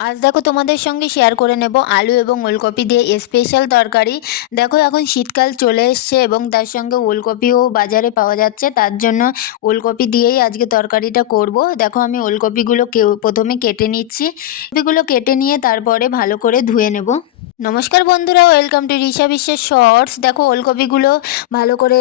আজ দেখো তোমাদের সঙ্গে শেয়ার করে নেব আলু এবং ওলকপি দিয়ে স্পেশাল তরকারি। দেখো এখন শীতকাল চলে এসছে এবং তার সঙ্গে ওলকপিও বাজারে পাওয়া যাচ্ছে, তার জন্য ওলকপি দিয়েই আজকে তরকারিটা করব। দেখো আমি ওলকপিগুলো প্রথমে কেটে নিচ্ছি। ওলকপিগুলো কেটে নিয়ে তারপরে ভালো করে ধুয়ে নেব। নমস্কার বন্ধুরা, ওয়েলকাম টু রিশা বিশ্বের শর্টস। দেখো ওলকপিগুলো ভালো করে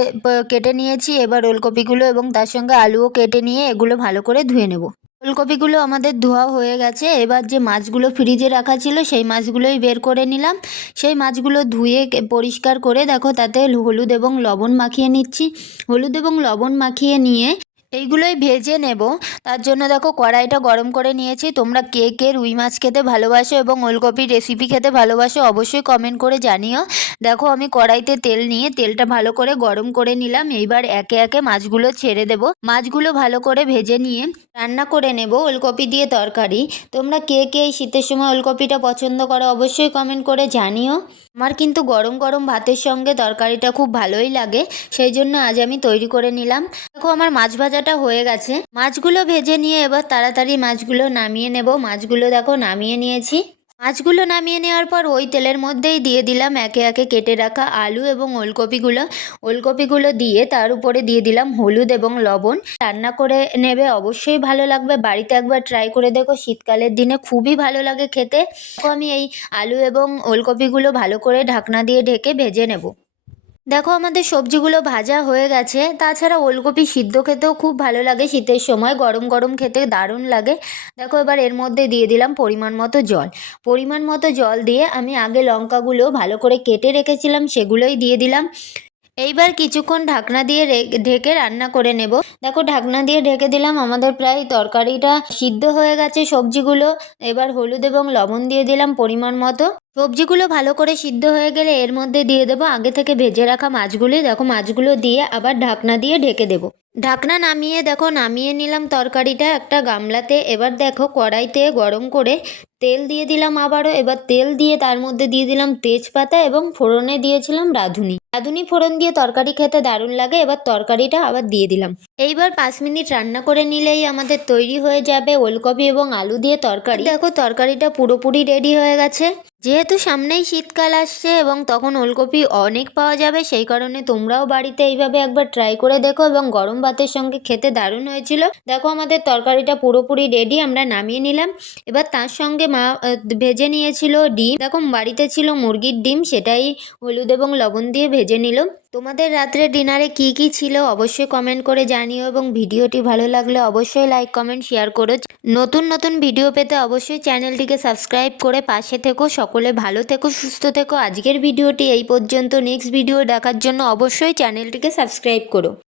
কেটে নিয়েছি। এবার ওলকপিগুলো এবং তার সঙ্গে আলুও কেটে নিয়ে এগুলো ভালো করে ধুয়ে নেব। ফুলকপিগুলো আমাদের ধোয়া হয়ে গেছে। এবার যে মাছগুলো ফ্রিজে রাখা ছিল সেই মাছগুলোই বের করে নিলাম। সেই মাছগুলো ধুয়ে পরিষ্কার করে দেখো তাতে হলুদ এবং লবণ মাখিয়ে নিচ্ছি। হলুদ এবং লবণ মাখিয়ে নিয়ে এইগুলোই ভেজে নেব। তার জন্য দেখো কড়াইটা গরম করে নিয়েছি। তোমরা কে কে রুই মাছ খেতে ভালোবাসো এবং ওলকপির রেসিপি খেতে ভালোবাসো অবশ্যই কমেন্ট করে জানিও। দেখো আমি কড়াইতে তেল নিয়ে তেলটা ভালো করে গরম করে নিলাম। এইবার একে একে মাছগুলো ছেড়ে দেব। মাছগুলো ভালো করে ভেজে নিয়ে রান্না করে নেব ওলকপি দিয়ে তরকারি। তোমরা কে কে এই শীতের সময় ওলকপিটা পছন্দ করো অবশ্যই কমেন্ট করে জানিও। আমার কিন্তু গরম গরম ভাতের সঙ্গে তরকারিটা খুব ভালোই লাগে, সেই জন্য আজ আমি তৈরি করে নিলাম। দেখো আমার মাছ ভাজাটা হয়ে গেছে। মাছগুলো ভেজে নিয়ে এবার তাড়াতাড়ি মাছগুলো নামিয়ে নেব। মাছগুলো দেখো নামিয়ে নিয়েছি। মাছগুলো নামিয়ে নেওয়ার পর ওই তেলের মধ্যেই দিয়ে দিলাম একে একে কেটে রাখা আলু এবং ওলকপিগুলো দিয়ে তার উপরে দিয়ে দিলাম হলুদ এবং লবণ। রান্না করে নেবে, অবশ্যই ভালো লাগবে। বাড়িতে একবার ট্রাই করে দেখো, শীতকালের দিনে খুবই ভালো লাগে খেতে। তো আমি এই আলু এবং ওলকপিগুলো ভালো করে ঢাকনা দিয়ে ঢেকে ভেজে নেব। দেখো আমাদের সবজিগুলো ভাজা হয়ে গেছে। তাছাড়া ওলকপি সিদ্ধ খেতেও খুব ভালো লাগে, শীতের সময় গরম গরম খেতে দারুণ লাগে। দেখো এবার এর মধ্যে দিয়ে দিলাম পরিমাণ মতো জল। পরিমাণ মতো জল দিয়ে আমি আগে লঙ্কাগুলো ভালো করে কেটে রেখেছিলাম সেগুলোই দিয়ে দিলাম। এইবার কিছুক্ষণ ঢাকনা দিয়ে ঢেকে রান্না করে নেব। দেখো ঢাকনা দিয়ে ঢেকে দিলাম। আমাদের প্রায় তরকারিটা সিদ্ধ হয়ে গেছে সবজিগুলো। এবার হলুদ এবং লবণ দিয়ে দিলাম পরিমাণ মতো। সবজিগুলো ভালো করে সিদ্ধ হয়ে গেলে এর মধ্যে দিয়ে দেবো আগে থেকে ভেজে রাখা মাছগুলি। দেখো মাছগুলো দিয়ে আবার ঢাকনা দিয়ে ঢেকে দেবো। ঢাকনা নামিয়ে দেখো নামিয়ে নিলাম তরকারিটা একটা গামলাতে। এবার দেখো কড়াইতে গরম করে তেল দিয়ে দিলাম আবারও। এবার তেল দিয়ে তার মধ্যে দিয়ে দিলাম তেজপাতা এবং ফোড়নে দিয়েছিলাম রাঁধুনি ফোড়ন দিয়ে তরকারি খেতে দারুণ লাগে। এবার তরকারিটা আবার দিয়ে দিলাম। এইবার 5 মিনিট রান্না করে নিলেই আমাদের তৈরি হয়ে যাবে ওলকপি এবং আলু দিয়ে তরকারি। দেখো তরকারিটা পুরোপুরি রেডি হয়ে গেছে। যেহেতু সামনেই শীতকাল আসছে এবং তখন ওলকপি অনেক পাওয়া যাবে, সেই কারণে তোমরাও বাড়িতে এইভাবে একবার ট্রাই করে দেখো এবং গরম ভাতের সঙ্গে খেতে দারুণ হয়েছিল। দেখো আমাদের তরকারিটা পুরোপুরি রেডি, আমরা নামিয়ে নিলাম। এবার তার সঙ্গে মা ভেজে নিয়েছিল ডিম। দেখো বাড়িতে ছিল মুরগির ডিম, সেটাই হলুদ এবং লবণ দিয়ে ভেজে নিল। তোমাদের রাত্রে ডিনারে কি কি ছিল অবশ্যই কমেন্ট করে জানিও এবং ভিডিওটি ভালো লাগলে অবশ্যই লাইক কমেন্ট শেয়ার করো। নতুন নতুন ভিডিও পেতে অবশ্যই চ্যানেলটিকে সাবস্ক্রাইব করে পাশে থেকো। সকলে ভালো থেকো, সুস্থ থেকো। আজকের ভিডিওটি এই পর্যন্ত। নেক্সট ভিডিও দেখার জন্য অবশ্যই চ্যানেলটিকে সাবস্ক্রাইব করো।